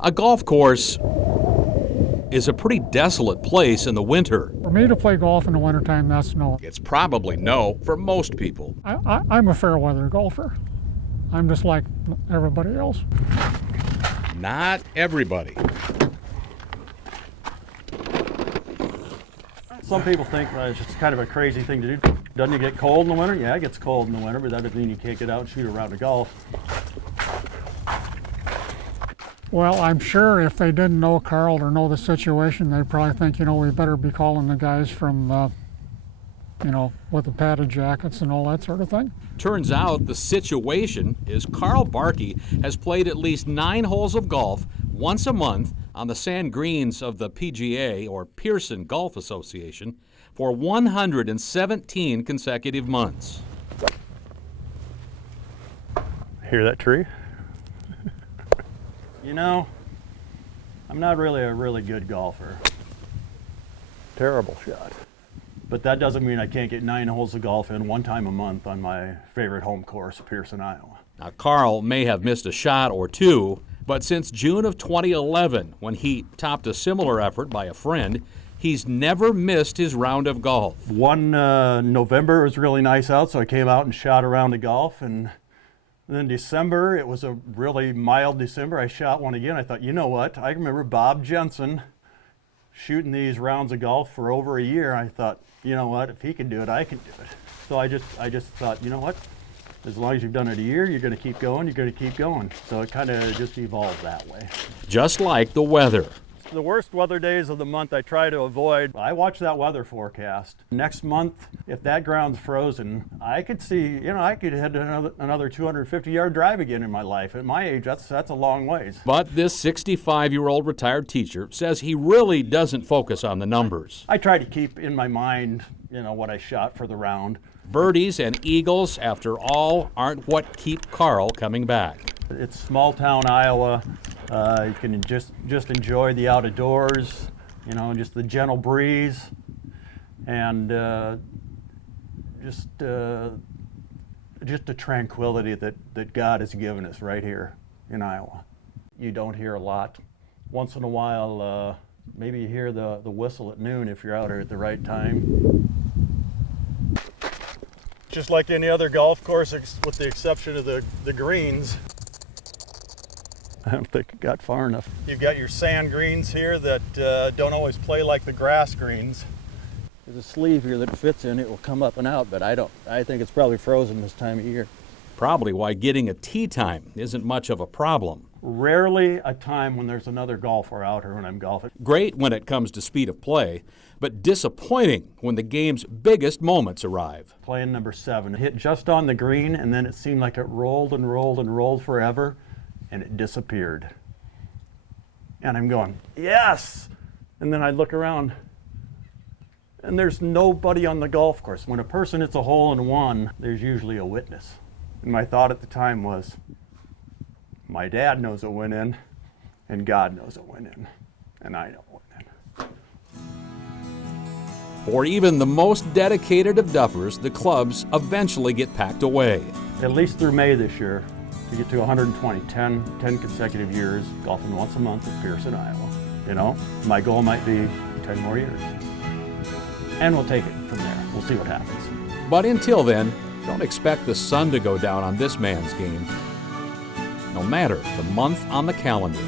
A golf course is a pretty desolate place in the winter. For me to play golf in the wintertime, that's no. It's probably no for most people. I'm a fair weather golfer. I'm just like everybody else. Not everybody. Some people think it's just kind of a crazy thing to do. Doesn't it get cold in the winter? Yeah, it gets cold in the winter, but that doesn't mean you can't get out and shoot a round of golf. Well, I'm sure if they didn't know Carl or know the situation, they'd probably think, we better be calling the guys from, with the padded jackets and all that sort of thing. Turns out the situation is Carl Barkey has played at least 9 holes of golf once a month on the sand greens of the PGA, or Pearson Golf Association, for 117 consecutive months. Hear that tree? I'm not really a really good golfer. Terrible shot. But that doesn't mean I can't get 9 holes of golf in one time a month on my favorite home course, Pearson, Iowa. Now, Carl may have missed a shot or two, but since June of 2011, when he topped a similar effort by a friend, he's never missed his round of golf. One November, it was really nice out, so I came out and shot a round of golf, and then December, it was a really mild December. I shot one again. I thought, you know what? I remember Bob Jensen shooting these rounds of golf for over a year. I thought, you know what? If he can do it, I can do it. So I just thought, you know what? As long as you've done it a year, you're going to keep going. You're going to keep going. So it kind of just evolved that way. Just like the weather. The worst weather days of the month I try to avoid. I watch that weather forecast. Next month, if that ground's frozen, I could see, I could hit another 250-yard drive again in my life. At my age, that's a long ways. But this 65-year-old retired teacher says he really doesn't focus on the numbers. I try to keep in my mind, what I shot for the round. Birdies and eagles, after all, aren't what keep Carl coming back. It's small town Iowa. You can just enjoy the outdoors, just the gentle breeze, and just the tranquility that God has given us right here in Iowa. You don't hear a lot. Once in a while, maybe you hear the whistle at noon if you're out here at the right time. Just like any other golf course, with the exception of the greens. I don't think it got far enough. You've got your sand greens here that don't always play like the grass greens. There's a sleeve here that fits in. It will come up and out, but I think it's probably frozen this time of year. Probably why getting a tee time isn't much of a problem. Rarely a time when there's another golfer out here when I'm golfing. Great when it comes to speed of play, but disappointing when the game's biggest moments arrive. Playing number 7, hit just on the green, and then it seemed like it rolled and rolled and rolled forever, and it disappeared. And I'm going, yes! And then I look around, and there's nobody on the golf course. When a person hits a hole in one, there's usually a witness. And my thought at the time was, my dad knows it went in, and God knows it went in, and I know it went in. For even the most dedicated of duffers, the clubs eventually get packed away. At least through May this year, to get to 120, 10 consecutive years, golfing once a month at Pearson, Iowa. My goal might be 10 more years. And we'll take it from there. We'll see what happens. But until then, don't expect the sun to go down on this man's game, no matter the month on the calendar.